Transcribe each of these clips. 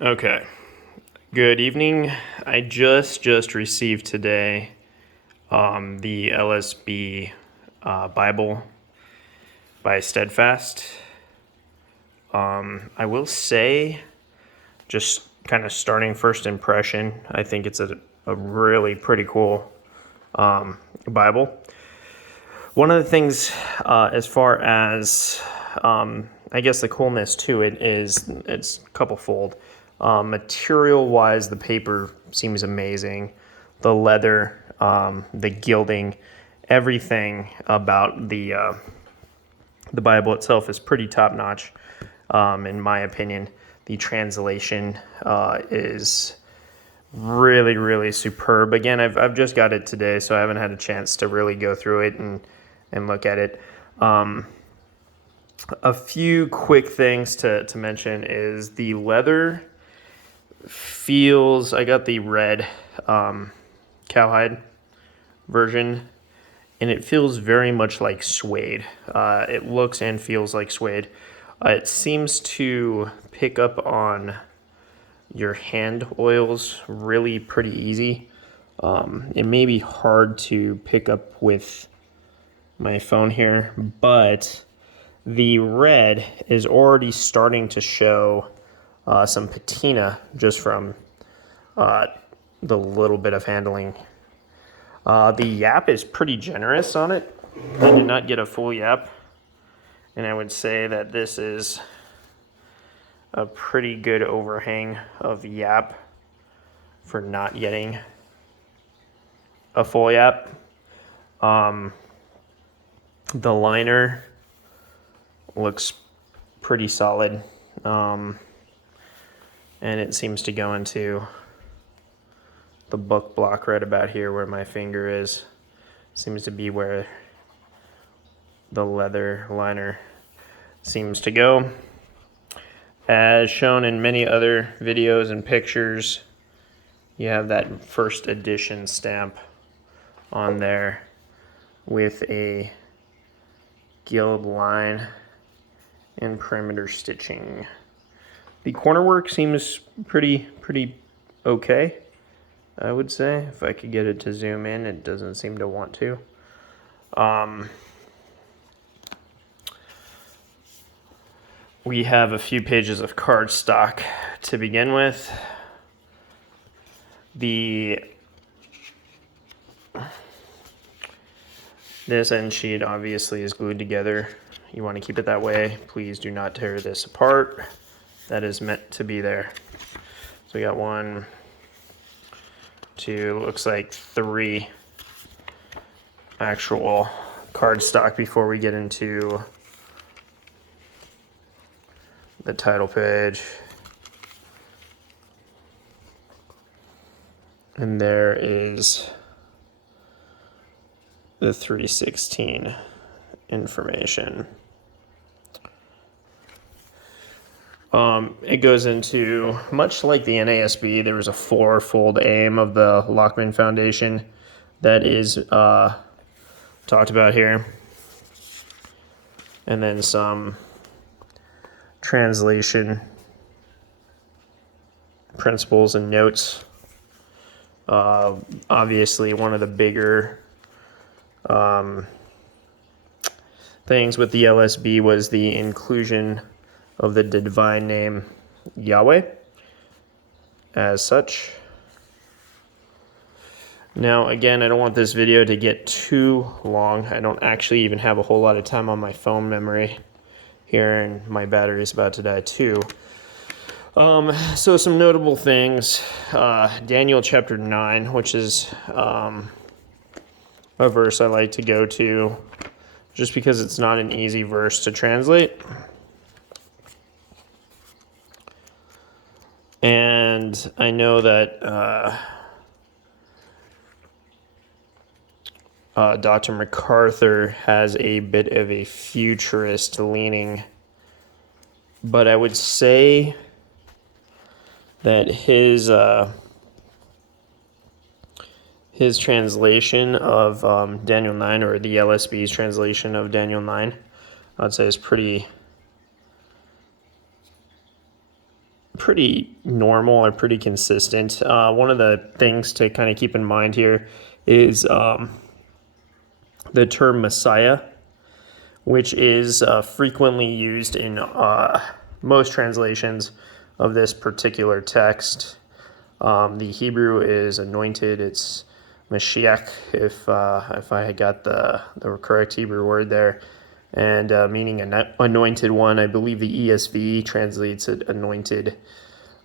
Okay. Good evening. I just received today the LSB Bible by Steadfast. I will say, just kind of starting first impression, I think it's a really pretty cool Bible. One of the things, as far as I guess the coolness to it is it's a couple fold. Material-wise, the paper seems amazing. The leather, the gilding, everything about the Bible itself is pretty top-notch, in my opinion. The translation is really, really superb. Again, I've just got it today, so I haven't had a chance to really go through it and look at it. A few quick things to mention is the leather feels, I got the red cowhide version, and it feels very much like suede. It looks and feels like suede. It seems to pick up on your hand oils really pretty easy. It may be hard to pick up with my phone here, but the red is already starting to show some patina just from the little bit of handling. The yap is pretty generous on it. I did not get a full yap, and I would say that this is a pretty good overhang of yap for not getting a full yap. The liner looks pretty solid, and it seems to go into the book block right about here where my finger is. Seems to be where the leather liner seems to go. As shown in many other videos and pictures, you have that first edition stamp on there with a gilt line and perimeter stitching. The corner work seems pretty okay, I would say. If I could get it to zoom in, it doesn't seem to want to. We have a few pages of cardstock to begin with. This end sheet obviously is glued together. You want to keep it that way. Please do not tear this apart. That is meant to be there. So we got 1, 2, looks like 3 actual cardstock before we get into the title page. And there is the 316 information. It goes into, much like the NASB, there was a 4-fold aim of the Lockman Foundation that is talked about here. And then some translation principles and notes. Obviously, one of the bigger things with the LSB was the inclusion of the divine name Yahweh as such. Now, again, I don't want this video to get too long. I don't actually even have a whole lot of time on my phone memory here, and my battery is about to die too. So some notable things. Daniel chapter 9, which is a verse I like to go to just because it's not an easy verse to translate. And I know that Dr. MacArthur has a bit of a futurist leaning, but I would say that his translation of Daniel 9, or the LSB's translation of Daniel 9, I'd say is pretty pretty normal or pretty consistent. One of the things to kind of keep in mind here is the term Messiah, which is frequently used in most translations of this particular text. The Hebrew is anointed. It's Mashiach, if I got the correct Hebrew word there, and meaning anointed one. I believe the ESV translates it anointed,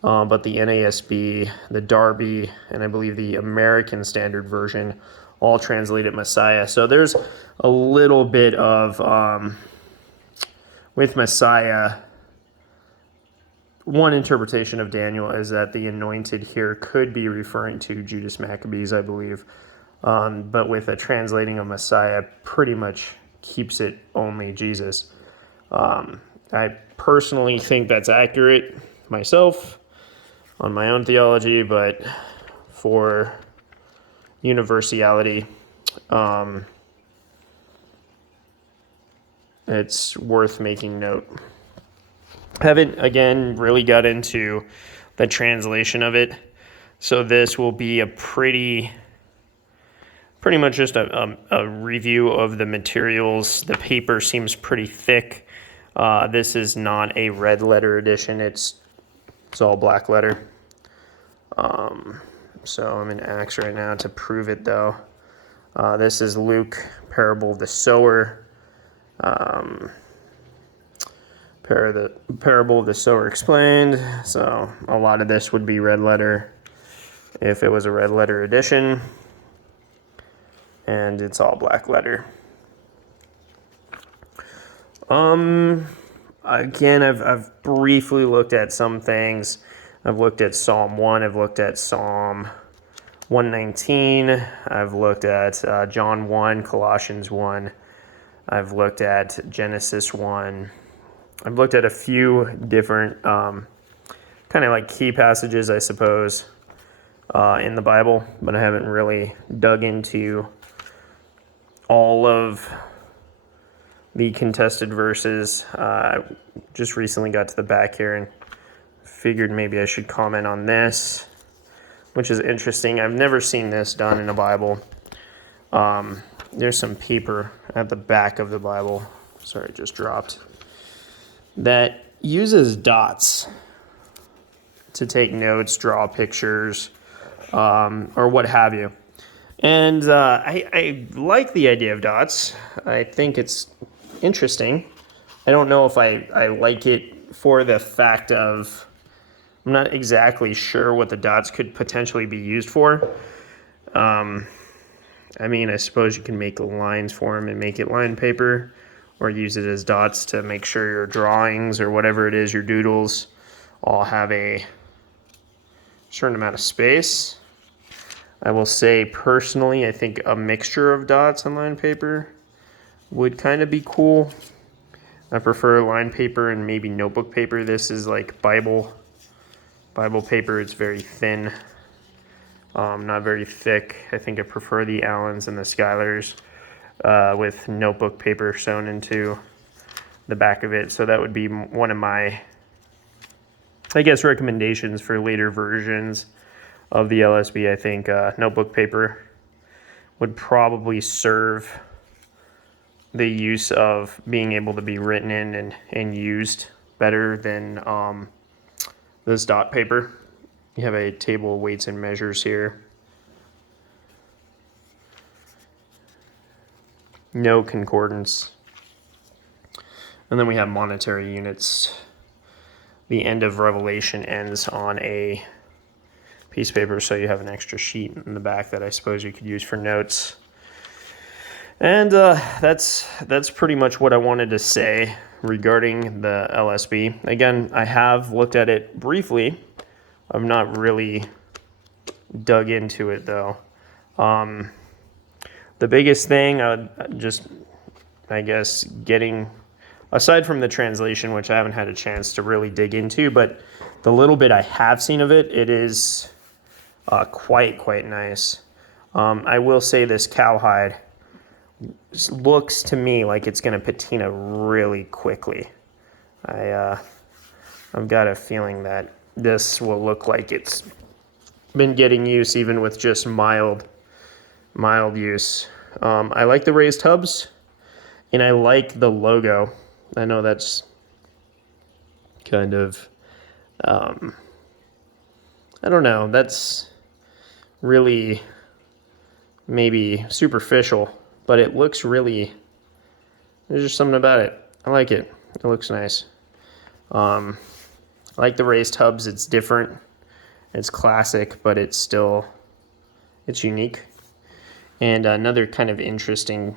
but the NASB, the Darby, and I believe the American Standard Version all translate it Messiah. So there's a little bit of, with Messiah, one interpretation of Daniel is that the anointed here could be referring to Judas Maccabees, I believe. But with a translating of Messiah, pretty much keeps it only Jesus. I personally think that's accurate myself on my own theology, but for universality, it's worth making note. Haven't, again, really got into the translation of it, so this will be a pretty much just a review of the materials. The paper seems pretty thick. This is not a red letter edition. It's all black letter. So I'm in Acts right now to prove it, though. This is Luke, parable of the sower. Parable of the sower explained. So a lot of this would be red letter if it was a red letter edition. And it's all black letter. Again, I've briefly looked at some things. I've looked at Psalm 1. I've looked at Psalm 119. I've looked at John 1, Colossians 1. I've looked at Genesis 1. I've looked at a few different kind of like key passages, I suppose, in the Bible, but I haven't really dug into all of the contested verses. Just recently got to the back here and figured maybe I should comment on this, which is interesting. I've never seen this done in a Bible. There's some paper at the back of the Bible, sorry, it just dropped, that uses dots to take notes, draw pictures, or what have you. And I like the idea of dots. I think it's interesting. I don't know if I like it for the fact of, I'm not exactly sure what the dots could potentially be used for. I mean, I suppose you can make lines for them and make it line paper, or use it as dots to make sure your drawings or whatever it is, your doodles, all have a certain amount of space. I will say personally, I think a mixture of dots on line paper would kind of be cool. I prefer line paper and maybe notebook paper. This is like Bible paper. It's very thin, not very thick. I think I prefer the Allens and the Skylers with notebook paper sewn into the back of it. So that would be one of my, I guess, recommendations for later versions of the LSB. I think notebook paper would probably serve the use of being able to be written in and used better than this dot paper. You have a table of weights and measures here. No concordance. And then we have monetary units. The end of Revelation ends on a piece of paper, so you have an extra sheet in the back that I suppose you could use for notes. And that's pretty much what I wanted to say regarding the LSB. Again, I have looked at it briefly. I've not really dug into it, though. The biggest thing, I guess, getting, aside from the translation, which I haven't had a chance to really dig into, but the little bit I have seen of it, it is quite nice. I will say this cowhide looks to me like it's going to patina really quickly. I've got a feeling that this will look like it's been getting use even with just mild use. I like the raised hubs, and I like the logo. I know that's kind of, I don't know, that's really maybe superficial, but it looks really, there's just something about it. I like it. It looks nice. I like the raised hubs. It's different. It's classic, but it's still, it's unique. And another kind of interesting,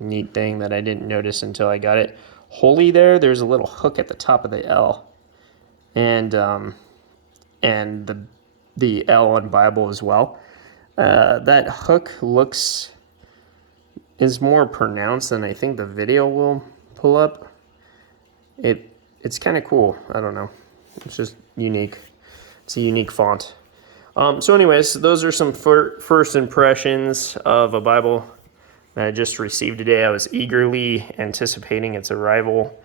neat thing that I didn't notice until I got it. Holy there's a little hook at the top of the L. And the L on Bible as well. That hook is more pronounced than I think the video will pull up. It's kind of cool. I don't know. It's just unique. It's a unique font. So anyways, those are some first impressions of a Bible that I just received today. I was eagerly anticipating its arrival.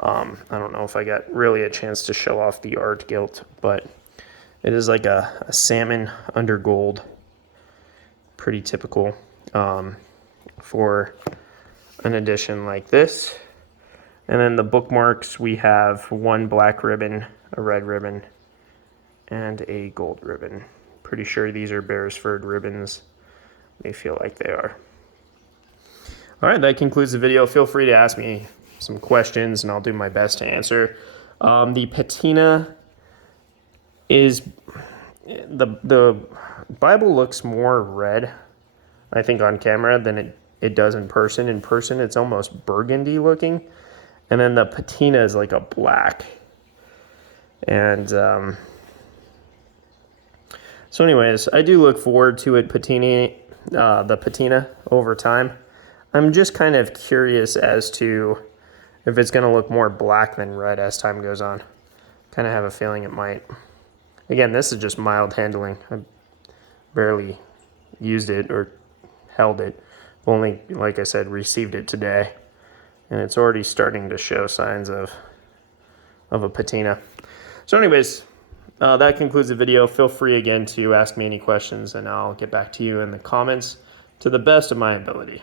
I don't know if I got really a chance to show off the art gilt, but it is like a salmon under gold. Pretty typical for an edition like this. And then the bookmarks, we have one black ribbon, a red ribbon, and a gold ribbon. Pretty sure these are Beresford ribbons. They feel like they are. All right, that concludes the video. Feel free to ask me some questions, and I'll do my best to answer. The patina is, the Bible looks more red, I think, on camera than it does in person. In person, it's almost burgundy looking. And then the patina is like a black. And so anyways, I do look forward to it the patina over time. I'm just kind of curious as to if it's going to look more black than red as time goes on. Kind of have a feeling it might. Again, this is just mild handling. I barely used it or held it. Only, like I said, received it today. And it's already starting to show signs of a patina. So anyways, that concludes the video. Feel free again to ask me any questions, and I'll get back to you in the comments to the best of my ability.